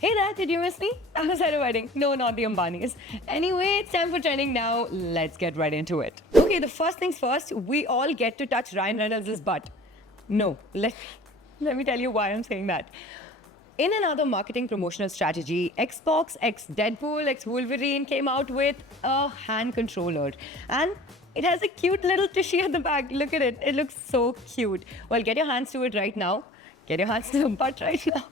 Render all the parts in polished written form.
Hey Dad, did you miss me? I was at a wedding. No, not the Ambanis. Anyway, it's time for trending now. Let's get right into it. Okay, the first things first, we all get to touch Ryan Reynolds' butt. No, let me tell you why I'm saying that. In another marketing promotional strategy, Xbox X Deadpool X Wolverine came out with a hand controller. And it has a cute little tushy at the back. Look at it. It looks so cute. Well, get your hands to it right now. Get your hands to the butt right now.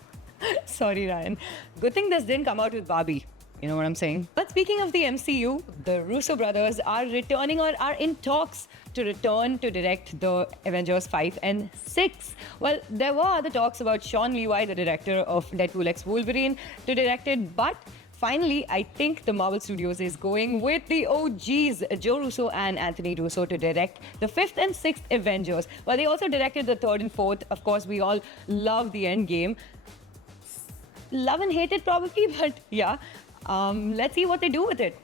Sorry, Ryan. Good thing this didn't come out with Barbie. You know what I'm saying? But speaking of the MCU, the Russo brothers are returning or are in talks to return to direct the Avengers 5 and 6. Well, there were other talks about Sean Levi, the director of Deadpool X Wolverine, to direct it, but finally, I think the Marvel Studios is going with the OGs, Joe Russo and Anthony Russo, to direct the 5th and 6th Avengers. Well, they also directed the 3rd and 4th. Of course, we all love the Endgame. Love and hate it probably, but yeah. Let's see what they do with it.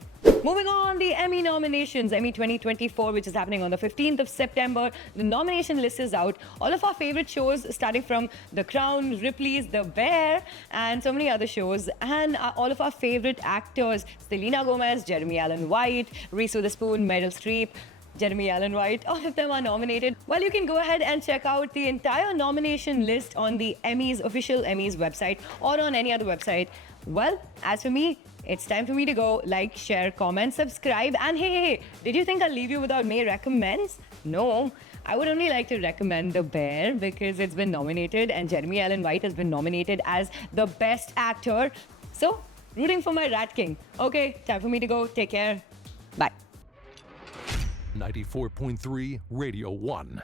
Moving on, the Emmy nominations, Emmy 2024, which is happening on the 15th of September. The nomination list is out. All of our favorite shows, starting from The Crown, Ripley's The Bear, and so many other shows. And all of our favorite actors, Selena Gomez, Jeremy Allen White, Reese Witherspoon, Meryl Streep, Jeremy Allen White, all of them are nominated. Well, you can go ahead and check out the entire nomination list on the Emmys, official Emmys website, or on any other website. Well, as for me, it's time for me to go. Like, share, comment, subscribe, and hey, did you think I'll leave you without May recommends? No, I would only like to recommend The Bear because it's been nominated and Jeremy Allen White has been nominated as the best actor. So, rooting for my Rat King. Okay, time for me to go. Take care. Bye. 94.3 Radio 1.